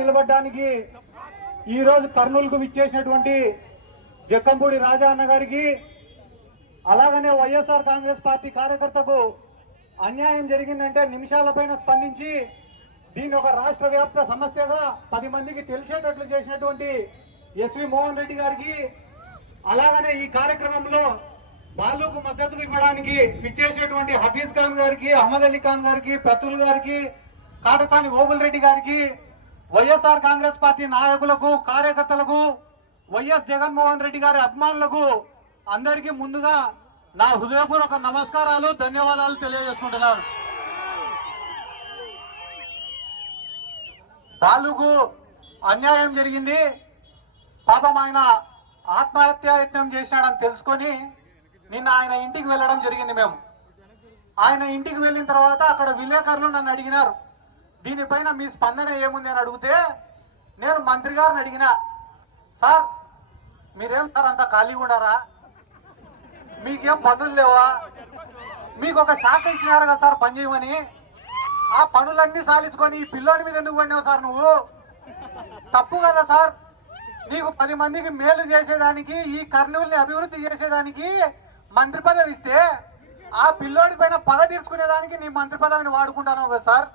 నిలబడడానికి ఈ రోజు కర్నూలుకు విచ్చేసినటువంటి జక్కంపూడి రాజా అన్న గారికి, అలాగనే వైఎస్ఆర్ కాంగ్రెస్ పార్టీ కార్యకర్తకు అన్యాయం జరిగిందంటే నిమిషాలపైన స్పందించి దీన్ని ఒక రాష్ట్ర వ్యాప్త సమస్యగా 10 మందికి తెలిసేటట్లు చేసినటువంటి ఎస్వి మోహన్ రెడ్డి గారికి, అలాగనే ఈ కార్యక్రమంలో బాలుకు మద్దతు ఇవ్వడానికి విచ్చేసినటువంటి హఫీజ్ ఖాన్ గారికి, అహ్మద్ అలీ ఖాన్ గారికి, ప్రతుల్ గారికి, కాటసాని ఓబుల్ రెడ్డి గారికి, వైఎస్ఆర్ కాంగ్రెస్ పార్టీ నాయకులకు, కార్యకర్తలకు, వైఎస్ జగన్మోహన్ రెడ్డి గారి అభిమానులకు అందరికీ ముందుగా నా హృదయపూర్వక నమస్కారాలు, ధన్యవాదాలు తెలియజేసుకుంటున్నాను. బాలుకు అన్యాయం జరిగింది, పాపం ఆయన ఆత్మహత్యా యత్నం చేసినాడని తెలుసుకొని నిన్న ఆయన ఇంటికి వెళ్ళడం జరిగింది. మేము ఆయన ఇంటికి వెళ్ళిన తర్వాత అక్కడ విలేకరులు నన్ను అడిగినారు, దీనిపైన మీ స్పందన ఏముంది అని అడిగితే, నేను మంత్రి గారిని అడిగిన, సార్ మీరేం సార్ అంత ఖాళీగా ఉన్నారా, మీకేం పనులు లేవా, మీకు ఒక శాఖ ఇచ్చినారు కదా సార్ పని చేయమని, ఆ పనులన్నీ సాధించుకొని ఈ పిల్లోని మీద ఎందుకు పడినావు సార్, నువ్వు తప్పు కదా సార్, నీకు 10 మందికి మేలు చేసేదానికి, ఈ కర్నూలుని అభివృద్ధి చేసేదానికి మంత్రి పదవి ఇస్తే ఆ పిల్లోడి పైన పగ తీర్చుకునేదానికి నీ మంత్రి పదవిని వాడుకుంటాను కదా సార్,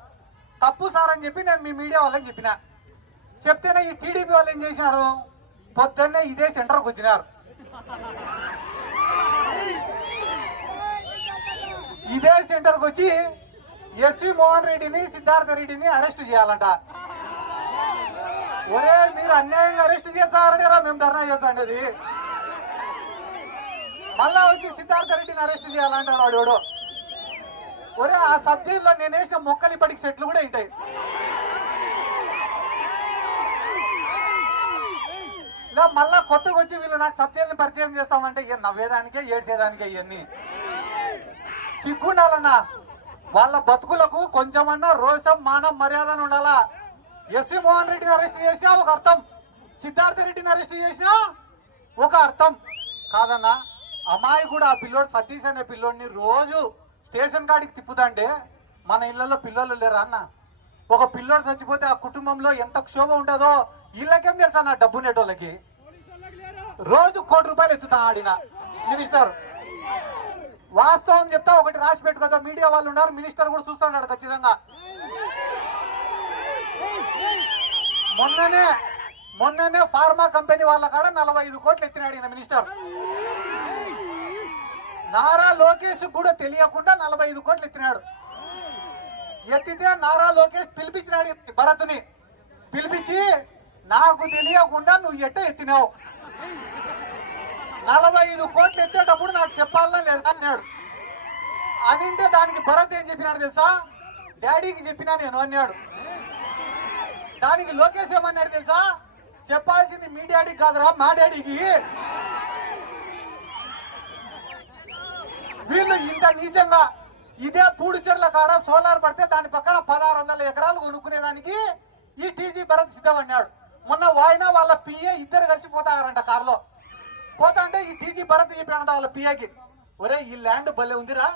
తప్పు సార్ అని చెప్పి నేను మీ మీడియా వాళ్ళకి చెప్పిన. చెప్తేనే ఈ టీడీపీ వాళ్ళు ఏం చేశారు, పొద్దున్నే ఇదే సెంటర్కి వచ్చినారు. ఇదే సెంటర్కి వచ్చి ఎస్వి మోహన్ రెడ్డిని, సిద్ధార్థ రెడ్డిని అరెస్ట్ చేయాలంట. ఒరే మీరు అన్యాయంగా అరెస్ట్ చేస్తారని మేము ధర్నా చేస్తాండేది, మళ్ళా వచ్చి సిద్ధార్థ రెడ్డిని అరెస్ట్ చేయాలంటాడు వాడు. ఒరే ఆ సబ్జెక్టులో నేను వేసిన మొక్కలు ఇప్పటికి చెట్లు కూడా ఉంటాయి. ఇలా మళ్ళా కొత్తగా వచ్చి వీళ్ళు నాకు సబ్జెక్టుని పరిచయం చేస్తామంటే నవ్వేదానికే ఏడ్చేదానికే ఇవన్నీ సిగ్గుండాలన్నా. వాళ్ళ బతుకులకు కొంచెమన్నా రోషం, మానం, మర్యాద ఉండాలా. ఎస్వి మోహన్ రెడ్డిని అరెస్ట్ చేసినా ఒక అర్థం, సిద్ధార్థ రెడ్డిని అరెస్ట్ చేసినా ఒక అర్థం కాదన్నా. అమ్మాయి కూడా ఆ పిల్లోడు సతీష్ అనే పిల్లోడిని రోజు స్టేషన్ కాడికి తిప్పుతాంటే మన ఇళ్లలో పిల్లలు లేరా అన్న. ఒక పిల్లోడు చచ్చిపోతే ఆ కుటుంబంలో ఎంత క్షోభ ఉంటుందో వీళ్ళకేం తెలుసా నా డబ్బు నెటోళ్ళకి. రోజు ₹1 కోటి ఎత్తుతా ఆడిన మినిస్టర్. వాస్తవం చెప్తా, ఒకటి రాసి పెట్టుకోదా, మీడియా వాళ్ళు ఉన్నారు, మినిస్టర్ కూడా చూస్తున్నాడు ఖచ్చితంగా. మొన్ననే ఫార్మా కంపెనీ వాళ్ళ కాడ 45 కోట్లు ఎత్తినాడు ఈయన మినిస్టర్. నారా లోకేష్ కూడా తెలియకుండా 45 కోట్లు ఎత్తినాడు. ఎత్తితే నారా లోకేష్ పిలిపించినాడు భరత్ని, పిలిపించి నాకు తెలియకుండా నువ్వు ఎట్ట ఎత్తినావు, 45 కోట్లు ఎత్తేటప్పుడు నాకు చెప్పాలన్నా లేదా అన్నాడు. అనింటే దానికి భరత్ ఏం చెప్పినాడు తెలుసా, డాడీకి చెప్పినా నేను అన్నాడు. దానికి లోకేష్ ఏమన్నాడు తెలుసా, చెప్పాల్సింది మీ డాడీకి కాదురా మా డాడీకి. వీళ్ళు ఇంత నీచంగా ఇదే పూడిచెర్ల కాడ సోలార్ పడితే దాని పక్కన 1600 ఎకరాలు కొనుక్కునేదానికి ఈ టీజీ భరత్ సిద్ధమన్నాడు. మొన్న వాయినా వాళ్ళ పిఏ ఇద్దరు కలిసి పోతారంట కారులో. పోతా అంటే ఈ టీజీ భరత్ చెప్పాడంట వాళ్ళ పిఏకి, ఒరే ఈ ల్యాండ్ భలే ఉందిరా,